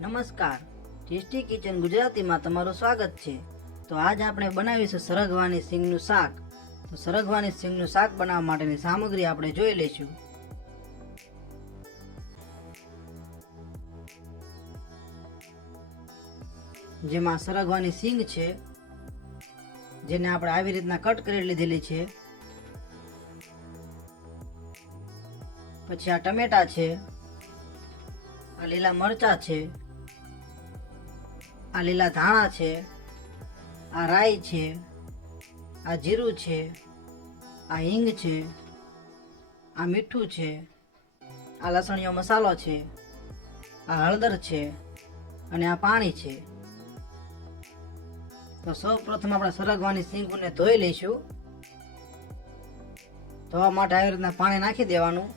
નમસ્કાર, tasty kitchen ગુજરાતીમાં તમારું સ્વાગત છે। તો આજ આપણે બનાવીશું સરગવાની સિંગનું શાક। તો સરગવાની સિંગનું શાક બનાવવા માટેની સામગ્રી આપણે જોઈ લઈશું। જેમાં સરગવાની સિંગ છે, જેને આપણે આવી રીતના કટ કરી લીધેલી છે। પછી આ ટમેટા છે, આ લીલા મરચા છે, આ લીલા ધાણા છે, આ રાઈ છે, આ જીરું છે, આ હિંગ છે, આ મીઠું છે, આ લસણીયો મસાલો છે, આ હળદર છે અને આ પાણી છે। તો સૌ પ્રથમ આપણે સરગવાની સિંગને ધોઈ લઈશું। ધોવા માટે આવી રીતના પાણી નાખી દેવાનું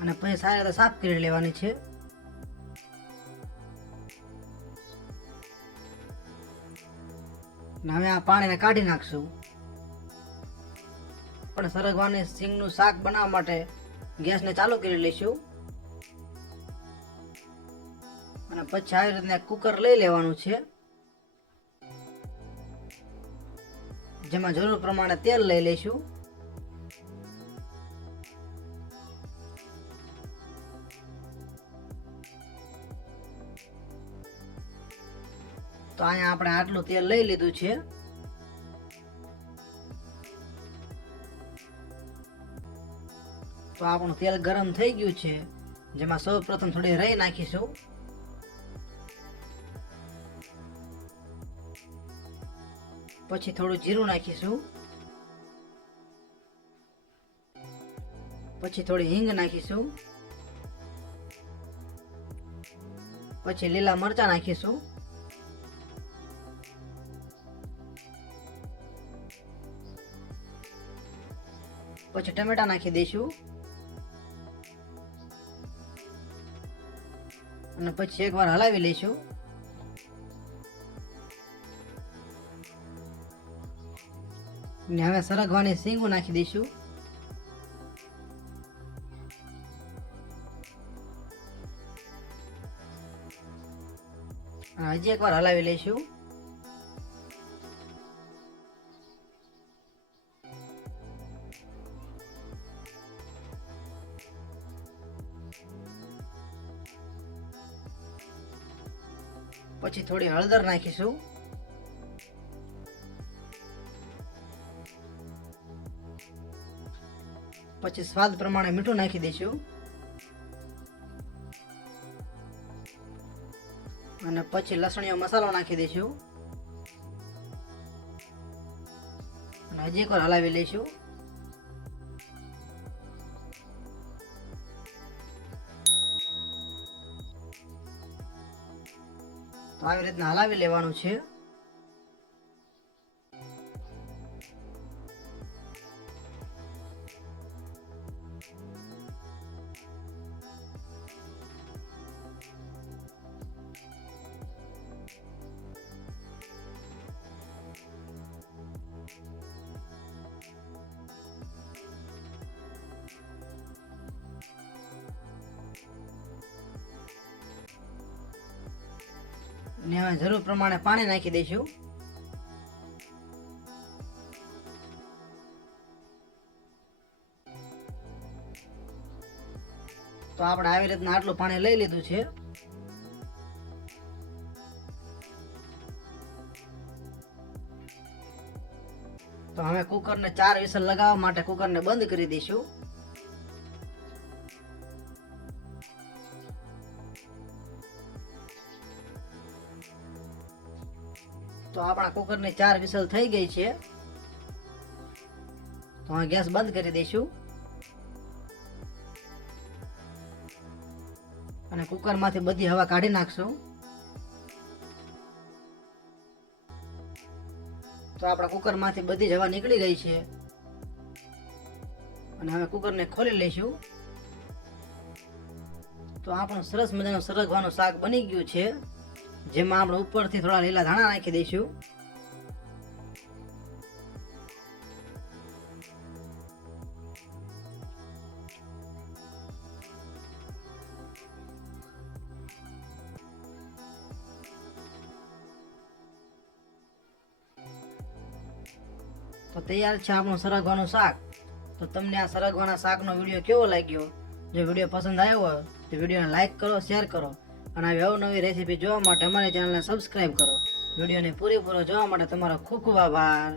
અને પછી સારી રીતે સાફ કરી લેવાની છે। હવે આ પાણીને કાઢી નાખશું। પણ સરગવાની સિંગનું શાક બનાવવા માટે ગેસને ચાલુ કરી લઈશું અને પછી આવી રીતના કુકર લઈ લેવાનું છે, જેમાં જરૂર પ્રમાણે તેલ લઈ લઈશું। તો અહીંયા આપણે આટલું તેલ લઈ લીધું છે। તો આપણું તેલ ગરમ થઈ ગયું છે, જેમાં સૌ પ્રથમ થોડી રાઈ નાખીશું। પછી થોડું જીરું નાખીશું, પછી થોડી હિંગ નાખીશું, પછી લીલા મરચા નાખીશું, પછી ટમેટા નાખી દઈશું અને પછી એકવાર હલાવી લઈશું। ને હવે સરગવાની સિંગો નાખી દઈશું। હજી એકવાર હલાવી લઈશું। પછી થોડી હળદર નાખીશું, પછી સ્વાદ પ્રમાણે મીઠું નાખી દઈશું અને પછી લસણીયો મસાલો નાખી દઈશું અને હજી એકવાર હલાવી લઈશું। તો આવી રીતના હલાવી લેવાનું છે। ને હવે જરૂર પ્રમાણે પાણી નાખી દઈશું। તો આપણે આવી રીતના આટલું પાણી લઈ લીધું છે। તો હવે કુકરને 4 વિસલ લગાવવા માટે કુકરને બંધ કરી દઈશું। તો આપણા કુકરની 4 વિસલ થઈ ગઈ છે। તો હવે ગેસ બંધ કરી દઈશું અને કુકરમાંથી બધી હવા કાઢી નાખશું। તો આપણા કુકરમાંથી બધી જ હવા નીકળી ગઈ છે અને હવે કુકરને ખોલી લઈશું। તો આપણું સરસ મજાનું સરગવાનું શાક બની ગયું છે, જેમાં આપણે ઉપરથી થોડા લીલા ધાણા નાખી દઈશું તો તૈયાર છે આપણું સરગવાનું શાક. તો તમને આ સરગવાના શાકનો વિડીયો કેવો લાગ્યો? જો વિડીયો પસંદ આવ્યો હોય તો વિડીયોને લાઇક કરો, શેર કરો અને આવી અવનવી રેસીપી જોવા માટે અમારી ચેનલને સબસ્ક્રાઈબ કરો. વિડીયોને પૂરેપૂરો જોવા માટે તમારો ખૂબ ખૂબ આભાર.